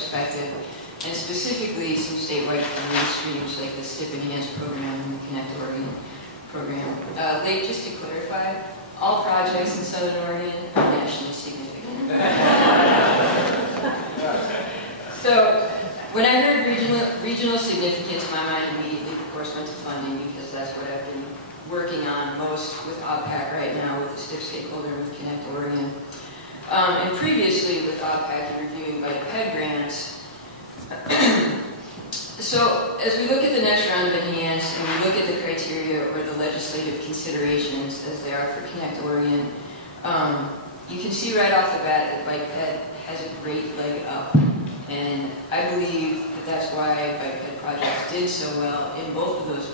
perspective, and specifically some statewide funding streams like the STIP Enhanced program and the Connect Oregon program. Just to clarify, all projects in Southern Oregon are nationally significant. So, when I heard regional significance, my mind immediately, of course, went to funding, because that's what I've been working on most with OPPAC right now, with the STIP stakeholder with Connect Oregon. And previously with OPPAC and reviewing by the PED grants. So as we look at the next round of Enhance and we look at the criteria or the legislative considerations as they are for Connect Oregon, you can see right off the bat that Bike Ped has a great leg up. And I believe that that's why Bike Ped projects did so well in both of those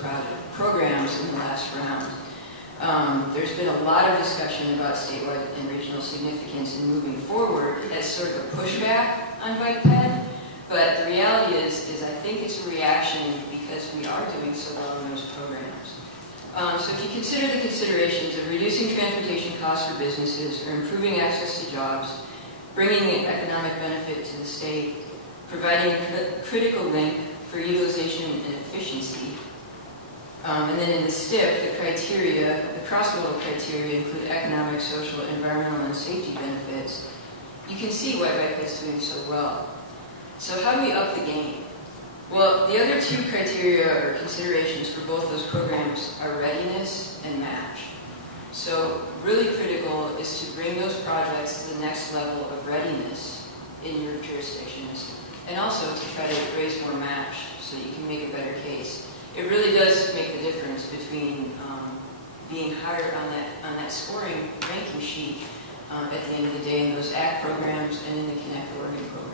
programs in the last round. There's been a lot of discussion about statewide and regional significance and moving forward as sort of a pushback on Bike Ped. But the reality is I think it's a reaction because we are doing so well in those programs. So if you consider the considerations of reducing transportation costs for businesses or improving access to jobs, bringing economic benefit to the state, providing a critical link for utilization and efficiency, and then in the STIP, the criteria, the cross-modal criteria include economic, social, environmental, and safety benefits. You can see why Bike Ped's doing so well. So how do we up the game? Well, the other two criteria or considerations for both those programs are readiness and match. So really critical is to bring those projects to the next level of readiness in your jurisdictions, and also to try to raise more match so you can make a better case. It really does make the difference between being higher on that scoring ranking sheet at the end of the day in those ACT programs and in the Connect Oregon program.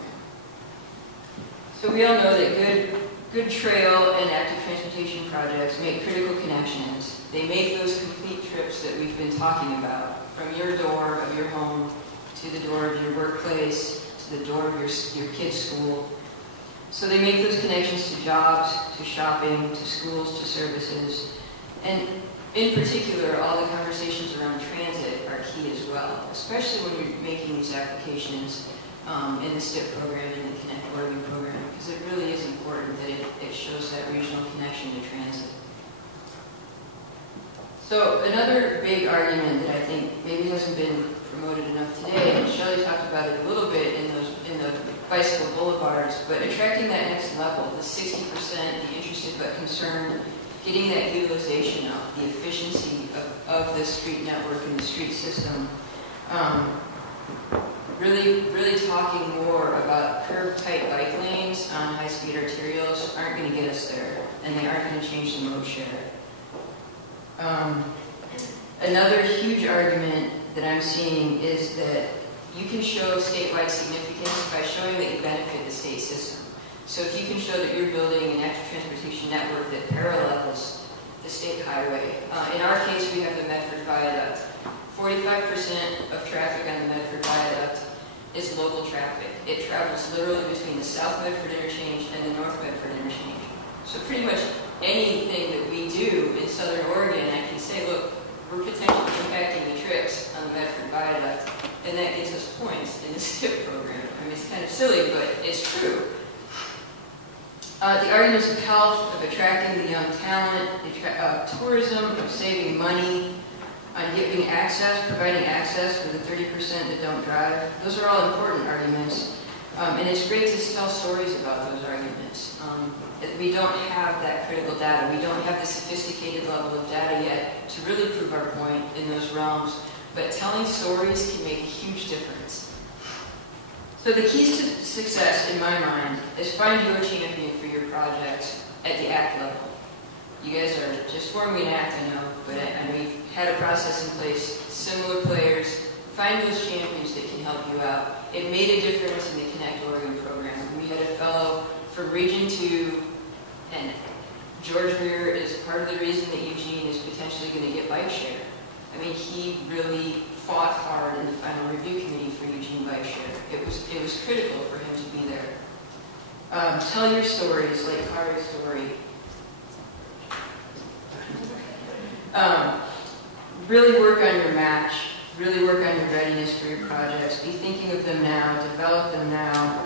So we all know that good trail and active transportation projects make critical connections. They make those complete trips that we've been talking about, from your door of your home to the door of your workplace, to the door of your kid's school. So they make those connections to jobs, to shopping, to schools, to services. And in particular, all the conversations around transit are key as well, especially when you're making these applications in the STIP program and the Connect Oregon program, because it really is important that it shows that regional connection to transit. So another big argument that I think maybe hasn't been promoted enough today, and Shelley talked about it a little bit in the bicycle boulevards, but attracting that next level, the 60%, the interested but concerned, getting that utilization up, the efficiency of the street network and the street system. Really talking more about curb-tight bike lanes on high-speed arterials aren't going to get us there, and they aren't going to change the mode share. Another huge argument that I'm seeing is that you can show statewide significance by showing that you benefit the state system. So if you can show that you're building an active transportation network that parallels the state highway. In our case, we have the Medford Viaduct. 45% of traffic on the Medford Viaduct is local traffic. It travels literally between the South Medford interchange and the North Medford interchange. So pretty much anything that we do in Southern Oregon, I can say, look, we're potentially impacting the trips on the Medford Viaduct, and that gets us points in the STIP program. I mean, it's kind of silly, but it's true. The arguments of health, of attracting the young talent, of tourism, of saving money, on giving access, providing access for the 30% that don't drive. Those are all important arguments. And it's great to tell stories about those arguments. We don't have that critical data. We don't have the sophisticated level of data yet to really prove our point in those realms. But telling stories can make a huge difference. So the keys to success, in my mind, is find your champion for your projects at the ACT level. You guys are just forming an ACT, I know, but I know you've had a process in place, similar players. Find those champions that can help you out. It made a difference in the Connect Oregon program. We had a fellow from Region 2, and George Greer is part of the reason that Eugene is potentially going to get bike share. I mean, he really fought hard in the final review committee for Eugene Bike Share. It was critical for him to be there. Tell your stories, like Kari's story. Really work on your match. Really work on your readiness for your projects. Be thinking of them now. Develop them now.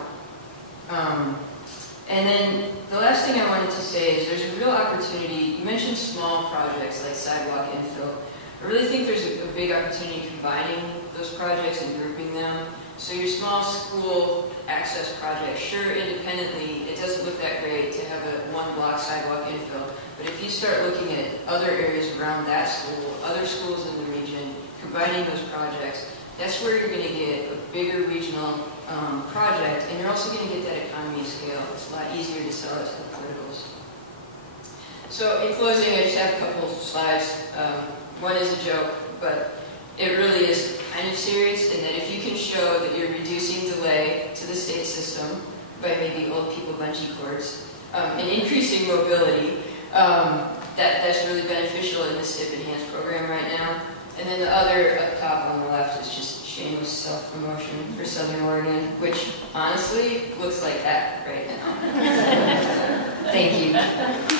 And then the last thing I wanted to say is there's a real opportunity. You mentioned small projects like sidewalk infill. I really think there's a big opportunity combining those projects and grouping them. So your small school access project, sure, independently, it doesn't look that great to have a one-block sidewalk infill. But if you start looking at other areas around that school, other schools in the region, combining those projects, that's where you're going to get a bigger regional project, and you're also going to get that economy of scale. It's a lot easier to sell it to the politicals. So in closing, I just have a couple of slides. One is a joke, but it really is kind of serious in that if you can show that you're reducing delay to the state system by maybe old people bungee cords and increasing mobility, that's really beneficial in the STIP Enhanced program right now. And then the other up top on the left is just shameless self-promotion for Southern Oregon, which honestly looks like that right now. Thank you.